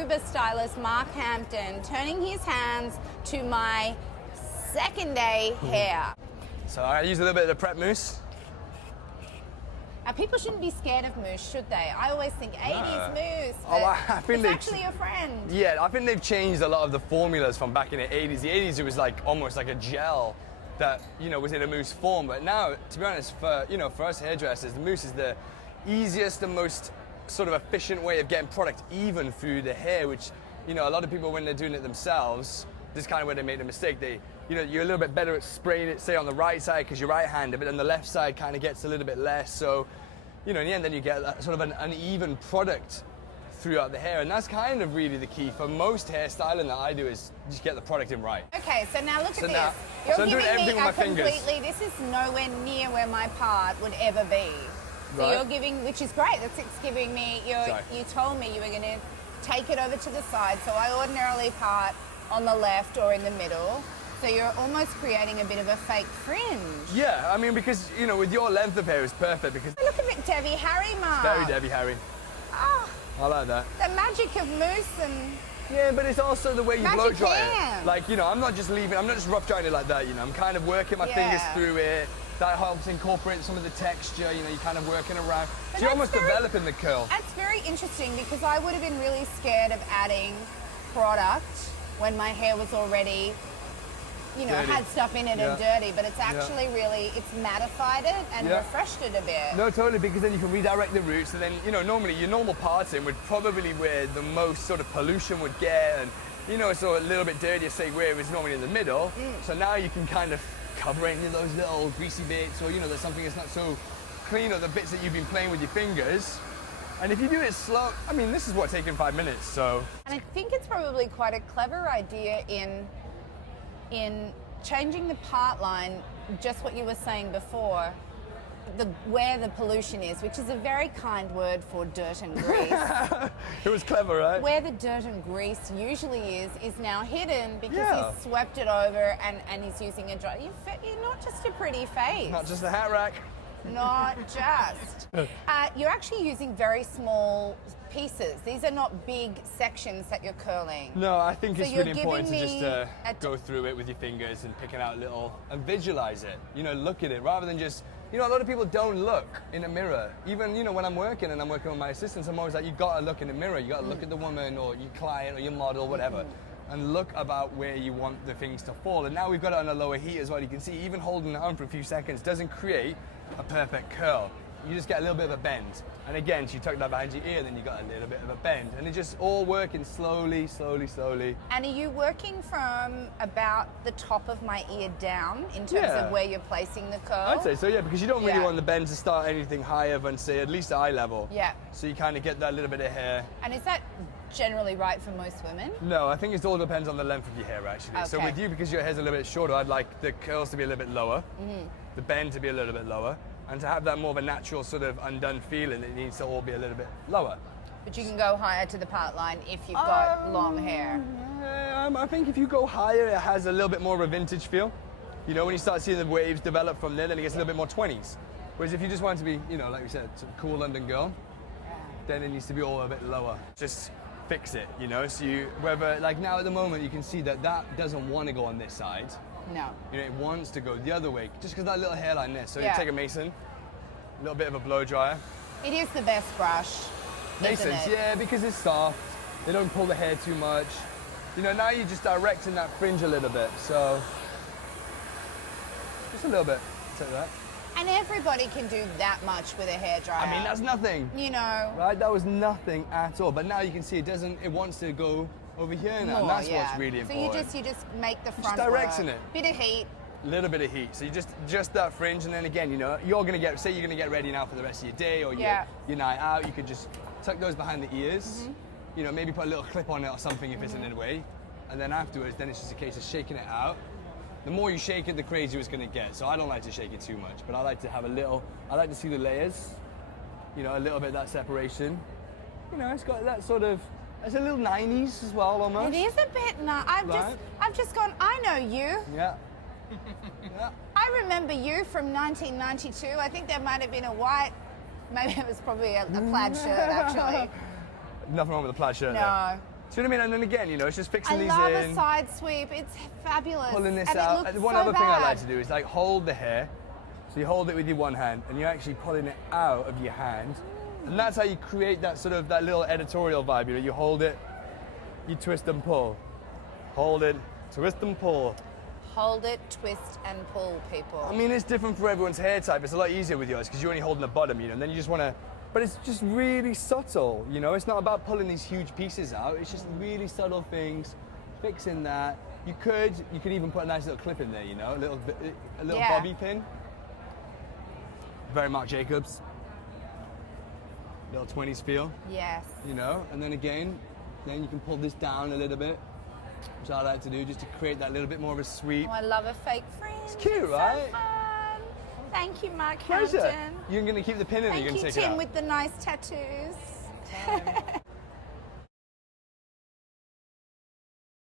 Uber stylist Mark Hampton turning his hands to my second day hair. So I use a little bit of the prep mousse. Now, people shouldn't be scared of mousse, should they? I always think 80s mousse, Oh, but I think it's actually a friend. Yeah, I think they've changed a lot of the formulas from back in the 80s. The 80s, it was like almost like a gel that, you know, was in a mousse form. But now, to be honest, for us hairdressers, the mousse is the easiest and most sort of efficient way of getting product even through the hair, which, you know, a lot of people, when they're doing it themselves, this is kind of where they make the mistake. You're a little bit better at spraying it, say on the right side because you're right-handed, but then the left side kind of gets a little bit less. So, you know, in the end, then you get sort of an uneven product throughout the hair, and that's kind of really the key for most hairstyling that I do, is just get the product in right. Okay, so now look at this. So I'm You're doing giving everything me with my a fingers. completely, this is nowhere near where my part would ever be. So Right. you're giving, which is great, it's giving me, Sorry. you told me you were going to take it over to the side, so I ordinarily part on the left or in the middle. So you're almost creating a bit of a fake fringe. Yeah, I mean, because, you know, with your length of hair, it's perfect because Look a bit Debbie Harry, Mark. very Debbie Harry. Oh, I like that. the magic of mousse and... Yeah, but it's also the way you Magic blow dry hand. it. Like, you know, I'm not just rough drying it like that, you know. I'm kind of working my fingers through it. That helps incorporate some of the texture, you know, you're kind of working around. But So you're that's almost developing the curl. That's very interesting because I would have been really scared of adding product when my hair was already, you know, Dirty. had stuff in it and dirty, but it's actually really, it's mattified it and refreshed it a bit. No, totally, because then you can redirect the roots, and then, you know, normally your normal parting would probably where the most sort of pollution would get, and, you know, it's a little bit dirtier, say, where it was normally in the middle. So now you can kind of cover any of those little greasy bits, or, you know, there's something that's not so clean, or the bits that you've been playing with your fingers. And if you do it slow, I mean, this is what, taking 5 minutes, so. And I think it's probably quite a clever idea in changing the part line, just what you were saying before, where the pollution is, which is a very kind word for dirt and grease. It was clever, right? Where the dirt and grease usually is now hidden because he's swept it over and he's using a dry. You're not just a pretty face. Not just a hat rack. Not just. You're actually using very small pieces. These are not big sections that you're curling. No, I think So it's you're really important to giving just me go through it with your fingers and picking out little, and visualize it. You know, look at it rather than just, you know, a lot of people don't look in a mirror. Even, you know, when I'm working and I'm working with my assistants, I'm always like, you gotta look in the mirror. You gotta look at the woman or your client or your model, whatever, and look about where you want the things to fall. And now we've got it on a lower heat as well. You can see even holding it on for a few seconds doesn't create a perfect curl. You just get a little bit of a bend. And again, so you tuck that behind your ear, then you got a little bit of a bend. And it's just all working slowly, slowly, slowly. And are you working from about the top of my ear down in terms Yeah. of where you're placing the curl? I'd say so, yeah, because you don't really Yeah. want the bend to start anything higher than, say, at least eye level. Yeah. So you kind of get that little bit of hair. And is that generally right for most women? No, I think it all depends on the length of your hair, actually. So Okay. with you, because your hair's a little bit shorter, I'd like the curls to be a little bit lower, the bend to be a little bit lower, and to have that more of a natural sort of undone feeling, it needs to all be a little bit lower. But you can go higher to the part line if you've got long hair. I think if you go higher, it has a little bit more of a vintage feel. You know, when you start seeing the waves develop from there, then it gets a little bit more 20s. Whereas if you just want to be, you know, like we said, sort of cool London girl, then it needs to be all a bit lower. Just fix it, you know? So you, whether, like now at the moment, you can see that that doesn't want to go on this side. No. You know, it wants to go the other way, just because that little hairline there. So Yeah. you take a Mason, a little bit of a blow dryer. It is the best brush. Masons, isn't it? yeah, because it's soft. They don't pull the hair too much. You know, now you're just directing that fringe a little bit, so just a little bit. Take that. And everybody can do that much with a hairdryer. I mean, that's nothing. You know. Right, that was nothing at all. But now you can see it wants to go over here now, and that's what's really important. So you just make the front directing work. it. Bit of heat. Little bit of heat. So you just that fringe, and then again, you know, you're gonna get, say you're gonna get ready now for the rest of your day or your night out. You could just tuck those behind the ears. You know, maybe put a little clip on it or something if it's in the way. And then afterwards, then it's just a case of shaking it out. The more you shake it, the crazier it's gonna get. So I don't like to shake it too much, but I like to have a little. I like to see the layers. You know, a little bit of that separation. You know, it's got that sort of. It's a little 90s as well, almost. It is a bit. I've just gone. I know you. Yeah. Yeah. I remember you from 1992. I think there might have been a white. Maybe it was probably a plaid shirt actually. Nothing wrong with the plaid shirt. No. though. See what I mean? And then again, you know, it's just fixing I these love in, a side sweep. It's fabulous. pulling this and out. It looks And one so other thing I like bad. to do is like hold the hair. So you hold it with your one hand and you're actually pulling it out of your hand. And that's how you create that sort of, that little editorial vibe. You know, you hold it, you twist and pull. Hold it, twist and pull. Hold it, twist, and pull, people. I mean, it's different for everyone's hair type. It's a lot easier with yours because you're only holding the bottom, you know, and then you just want to, but it's just really subtle, you know? It's not about pulling these huge pieces out. It's just really subtle things, fixing that. You could even put a nice little clip in there, you know, a little Yeah. bobby pin. Very Marc Jacobs. Little 20s feel, Yes. you know? And then again, then you can pull this down a little bit, which I like to do just to create that little bit more of a sweep. Oh, I love a fake fringe. It's cute, right? So fun. Thank you, Mark Pleasure. Hampton. You're going to keep the pin in, or you're Thank going to you, take it Tim, out? with the nice tattoos.